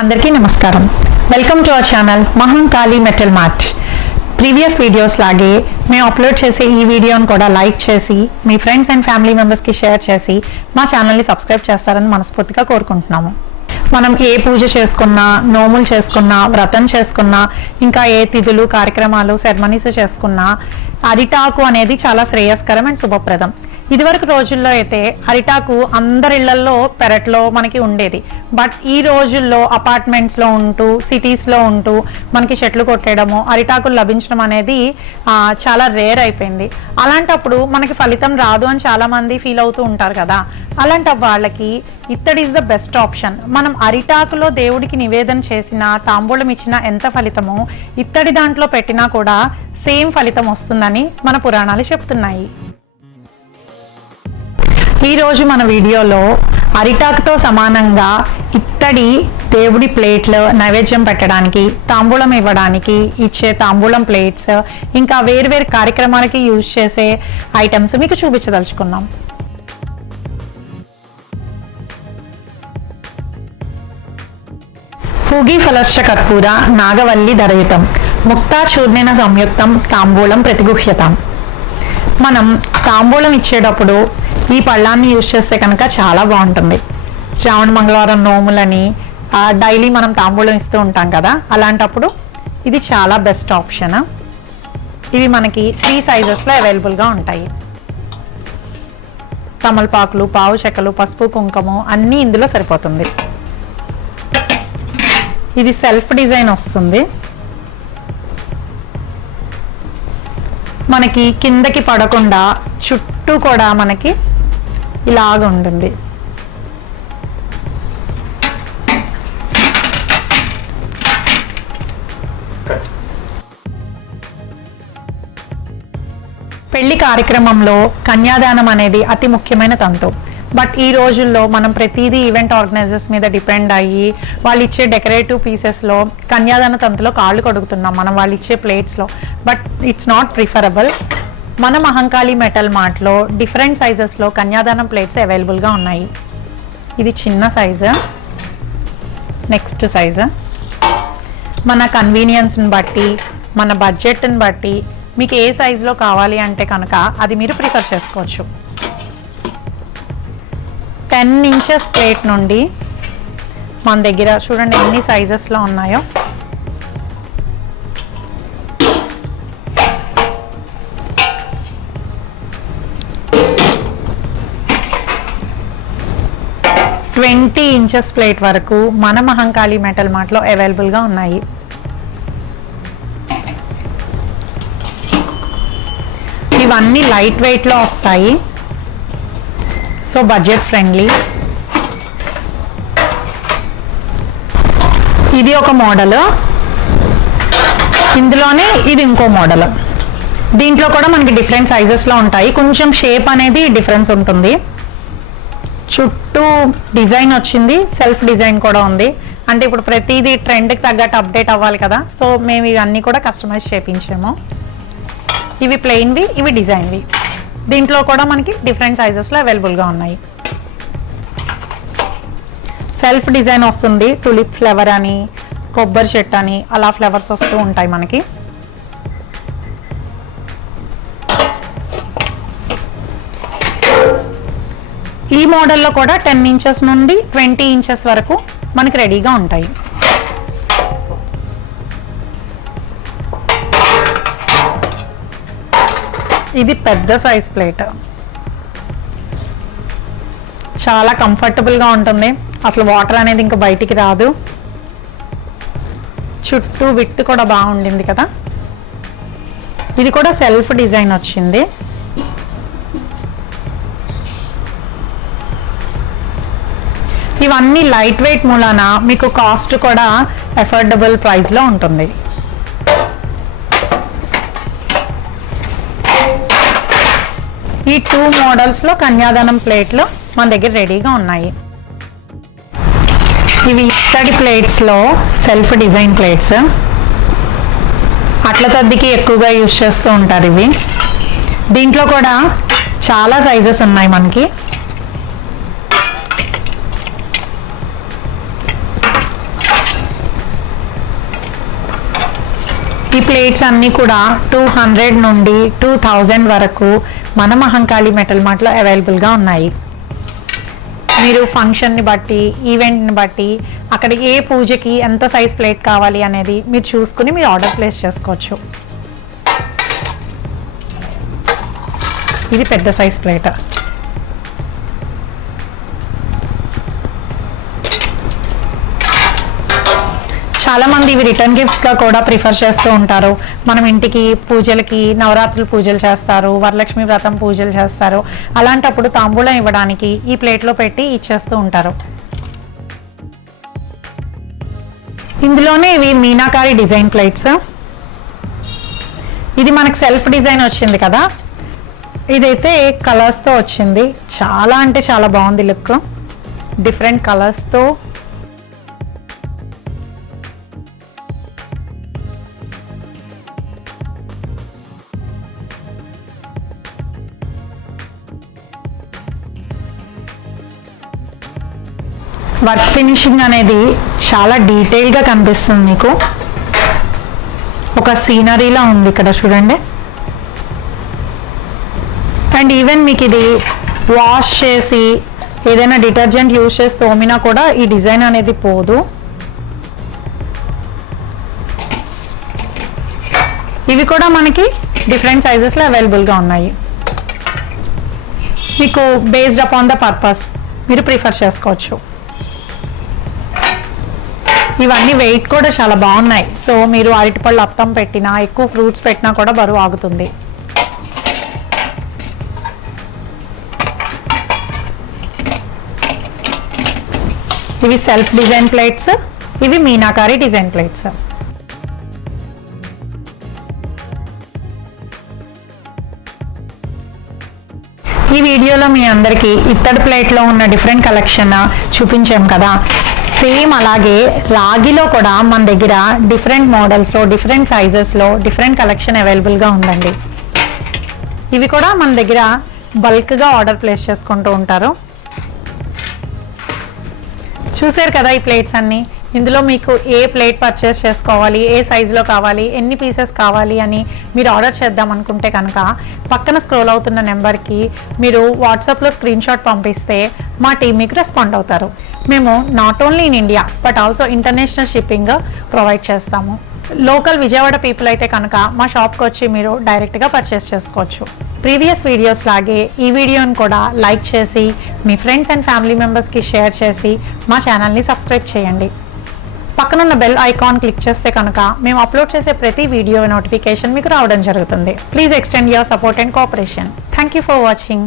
అందరికీ నమస్కారం. Welcome to our channel Mahankali metal mart. Previous videos లాగే మేము అప్లోడ్ చేసే ఈ వీడియోని కూడా లైక్ చేసి మీ ఫ్రెండ్స్ అండ్ ఫ్యామిలీ మెంబర్స్కి షేర్ చేసి మా ఛానల్ని సబ్స్క్రైబ్ చేస్తారని మనస్ఫూర్తిగా కోరుకుంటున్నాము. మనం ఏ పూజ చేసుకున్నా, నోములు చేసుకున్నా, వ్రతం చేసుకున్నా, ఇంకా ఏ తిథులు, కార్యక్రమాలు, సెరమనీస్ చేసుకున్నా అరిటాకు అనేది చాలా శ్రేయస్కరం అండ్ శుభప్రదం. ఇదివరకు రోజుల్లో అయితే అరిటాకు అందరిళ్లలో పెరట్లో మనకి ఉండేది. బట్ ఈ రోజుల్లో అపార్ట్మెంట్స్లో ఉంటూ, సిటీస్లో ఉంటూ మనకి చెట్లు కొట్టేయడము, అరిటాకులు లభించడం అనేది చాలా రేర్ అయిపోయింది. అలాంటప్పుడు మనకి ఫలితం రాదు అని చాలామంది ఫీల్ అవుతూ ఉంటారు కదా. అలాంటి వాళ్ళకి ఇత్తడి ఈజ్ ద బెస్ట్ ఆప్షన్. మనం అరిటాకులో దేవుడికి నివేదన చేసిన, తాంబూలం ఇచ్చిన ఎంత ఫలితమో ఇత్తడి దాంట్లో పెట్టినా కూడా సేమ్ ఫలితం వస్తుందని మన పురాణాలు చెప్తున్నాయి. ఈరోజు మన వీడియోలో అరిటాకుతో సమానంగా ఇత్తడి దేవుడి ప్లేట్లు నైవేద్యం పెట్టడానికి, తాంబూలం ఇవ్వడానికి ఇచ్చే తాంబూలం ప్లేట్స్, ఇంకా వేర్వేరు కార్యక్రమాలకి యూజ్ చేసే ఐటమ్స్ మీకు చూపించదలుచుకున్నాం. పూగి ఫలశ్చ కర్పూర నాగవల్లి ధరయుతం ముక్తా చూర్ణేన సంయుక్తం తాంబూలం ప్రతిగుహ్యతాం. మనం తాంబూలం ఇచ్చేటప్పుడు ఈ పళ్ళాన్ని యూజ్ చేస్తే కనుక చాలా బాగుంటుంది. శ్రావణ మంగళవారం నోములని డైలీ మనం తాంబూలం ఇస్తూ ఉంటాం కదా, అలాంటప్పుడు ఇది చాలా బెస్ట్ ఆప్షన్. ఇవి మనకి 3 సైజెస్లో అవైలబుల్గా ఉంటాయి. తమలపాకులు, పావు చెక్కలు, పసుపు, కుంకుమ అన్నీ ఇందులో సరిపోతుంది. ఇది సెల్ఫ్ డిజైన్ వస్తుంది. మనకి కిందకి పడకుండా చుట్టూ కూడా మనకి ఇలాగ ఉంటుంది. పెళ్లి కార్యక్రమంలో కన్యాదానం అనేది అతి ముఖ్యమైన తంతు. బట్ ఈ రోజుల్లో మనం ప్రతిదీ ఈవెంట్ ఆర్గనైజర్స్ మీద డిపెండ్ అయ్యి వాళ్ళు ఇచ్చే డెకరేటివ్ పీసెస్లో కన్యాదాన తంతులో కాళ్ళు కడుగుతున్నాం మనం వాళ్ళు ఇచ్చే ప్లేట్స్లో. But it's not preferable. మన మహంకాళి మెటల్ మార్ట్లో డిఫరెంట్ సైజెస్లో కన్యాదానం ప్లేట్స్ అవైలబుల్గా ఉన్నాయి. ఇది చిన్న సైజు, నెక్స్ట్ సైజు. మన కన్వీనియన్స్ని బట్టి, మన బడ్జెట్ని బట్టి మీకు ఏ సైజులో కావాలి అంటే కనుక అది మీరు ప్రిఫర్ చేసుకోవచ్చు. 10 ఇంచెస్ ప్లేట్ నుండి మన దగ్గర చూడండి ఎన్ని సైజెస్లో ఉన్నాయో. ట్వంటీ ఇంచెస్ ప్లేట్ వరకు మన మహంకాళి మెటల్ మార్ట్లో అవైలబుల్గా ఉన్నాయి. ఇవన్నీ లైట్ వెయిట్లో వస్తాయి, సో బడ్జెట్ ఫ్రెండ్లీ. ఇది ఒక మోడల్, ఇందులోనే ఇది ఇంకో మోడల్. దీంట్లో కూడా మనకి డిఫరెంట్ సైజెస్లో ఉంటాయి. కొంచెం షేప్ అనేది డిఫరెన్స్ ఉంటుంది. చుట్టూ డిజైన్ వచ్చింది, సెల్ఫ్ డిజైన్ కూడా ఉంది. అంటే ఇప్పుడు ప్రతిదీ ట్రెండ్కి తగ్గట్టు అప్డేట్ అవ్వాలి కదా, సో మేము ఇవన్నీ కూడా కస్టమైజ్ చేయించాము. ఇవి ప్లెయిన్వి, ఇవి డిజైన్వి. దీంట్లో కూడా మనకి డిఫరెంట్ సైజెస్లో అవైలబుల్గా ఉన్నాయి. సెల్ఫ్ డిజైన్ వస్తుంది. టులిప్ ఫ్లవర్ అని, కొబ్బరి చెట్టు అని అలా ఫ్లవర్స్ వస్తూ ఉంటాయి మనకి. ఈ మోడల్లో కూడా 10 ఇంచెస్ నుండి 20 ఇంచెస్ వరకు మనకి రెడీగా ఉంటాయి. ఇది పెద్ద సైజ్ ప్లేట్, చాలా కంఫర్టబుల్గా ఉంటుంది. అసలు వాటర్ అనేది ఇంకా బయటికి రాదు. చుట్టూ విడ్త్ కూడా బాగుండింది కదా. ఇది కూడా సెల్ఫ్ డిజైన్ వచ్చింది. ఇవన్నీ లైట్ వెయిట్ మూలాన మీకు కాస్ట్ కూడా అఫోర్డబుల్ ప్రైస్లో ఉంటుంది. ఈ 2 మోడల్స్లో కన్యాదానం ప్లేట్లు మన దగ్గర రెడీగా ఉన్నాయి. ఇవి ఇత్తడి ప్లేట్స్లో సెల్ఫ్ డిజైన్ ప్లేట్స్. అట్ల తద్దికి ఎక్కువగా యూజ్ చేస్తూ ఉంటారు ఇవి. దీంట్లో కూడా చాలా సైజెస్ ఉన్నాయి మనకి. ఈ ప్లేట్స్ అన్నీ కూడా 200 నుండి 2000 వరకు మన మహంకాళి మెటల్ మార్ట్లో అవైలబుల్గా ఉన్నాయి. మీరు ఫంక్షన్ని బట్టి, ఈవెంట్ని బట్టి, అక్కడ ఏ పూజకి ఎంత సైజ్ ప్లేట్ కావాలి అనేది మీరు చూసుకుని మీరు ఆర్డర్ ప్లేస్ చేసుకోవచ్చు. ఇది పెద్ద సైజ్ ప్లేట్. చాలామంది ఇవి రిటర్న్ గిఫ్ట్స్గా కూడా ప్రిఫర్ చేస్తూ ఉంటారు. మనం ఇంటికి పూజలకి, నవరాత్రులు పూజలు చేస్తారు, వరలక్ష్మి వ్రతం పూజలు చేస్తారు. అలాంటప్పుడు తాంబూలం ఇవ్వడానికి ఈ ప్లేట్లో పెట్టి ఇచ్చేస్తూ ఉంటారు. ఇందులోనే ఇవి మీనాకారి డిజైన్ ప్లేట్స్. ఇది మనకు సెల్ఫ్ డిజైన్ వచ్చింది కదా, ఇదైతే కలర్స్తో వచ్చింది. చాలా అంటే చాలా బాగుంది లుక్, డిఫరెంట్ కలర్స్తో. వర్క్ ఫినిషింగ్ అనేది చాలా డీటెయిల్గా కనిపిస్తుంది మీకు. ఒక సీనరీలా ఉంది ఇక్కడ చూడండి. అండ్ ఈవెన్ మీకు ఇది వాష్ చేసి ఏదైనా డిటర్జెంట్ యూజ్ చేసి తోమినా కూడా ఈ డిజైన్ అనేది పోదు. ఇవి కూడా మనకి డిఫరెంట్ సైజెస్లో అవైలబుల్గా ఉన్నాయి. మీకు బేస్డ్ అపాన్ ద పర్పస్ మీరు ప్రిఫర్ చేసుకోవచ్చు. ఇవన్నీ వెయిట్ కూడా చాలా బాగున్నాయి. సో మీరు అరటిపళ్ళు అప్పం పెట్టినా, ఎక్కువ ఫ్రూట్స్ పెట్టినా కూడా బరువు ఆగుతుంది. ఇవి సెల్ఫ్ డిజైన్ ప్లేట్స్, ఇవి మీనాకారి డిజైన్ ప్లేట్స్. ఈ వీడియోలో మీ అందరికీ ఇత్తడి ప్లేట్లో ఉన్న డిఫరెంట్ కలెక్షన్ చూపించాం కదా. సేమ్ అలాగే రాగిలో కూడా మన దగ్గర డిఫరెంట్ మోడల్స్లో, డిఫరెంట్ సైజెస్లో డిఫరెంట్ కలెక్షన్ అవైలబుల్గా ఉందండి. ఇవి కూడా మన దగ్గర బల్క్గా ఆర్డర్ ప్లేస్ చేసుకుంటూ ఉంటారు. చూసారు కదా ఈ ప్లేట్స్ అన్నీ. ఇందులో మీకు ఏ ప్లేట్ పర్చేస్ చేసుకోవాలి, ఏ సైజులో కావాలి, ఎన్ని పీసెస్ కావాలి అని మీరు ఆర్డర్ చేద్దాం అనుకుంటే కనుక పక్కన స్క్రోల్ అవుతున్న నెంబర్కి మీరు వాట్సాప్లో స్క్రీన్ షాట్ పంపిస్తే మా టీం మీకు రెస్పాండ్ అవుతారు. మేము not only in India but also international shipping provide చేస్తాము. లోకల్ విజయవాడ పీపుల్ అయితే కనుక మా షాప్కి వచ్చి మీరు డైరెక్ట్గా పర్చేస్ చేసుకోవచ్చు. ప్రీవియస్ వీడియోస్ లాగే ఈ వీడియోని కూడా లైక్ చేసి మీ ఫ్రెండ్స్ అండ్ ఫ్యామిలీ మెంబర్స్కి షేర్ చేసి మా ఛానల్ని సబ్స్క్రైబ్ చేయండి. పక్కనున్న బెల్ ఐకాన్ క్లిక్ చేస్తే కనుక మేము అప్లోడ్ చేసే ప్రతి వీడియో నోటిఫికేషన్ మీకు రావడం జరుగుతుంది. Please extend your support and cooperation. Thank you for watching.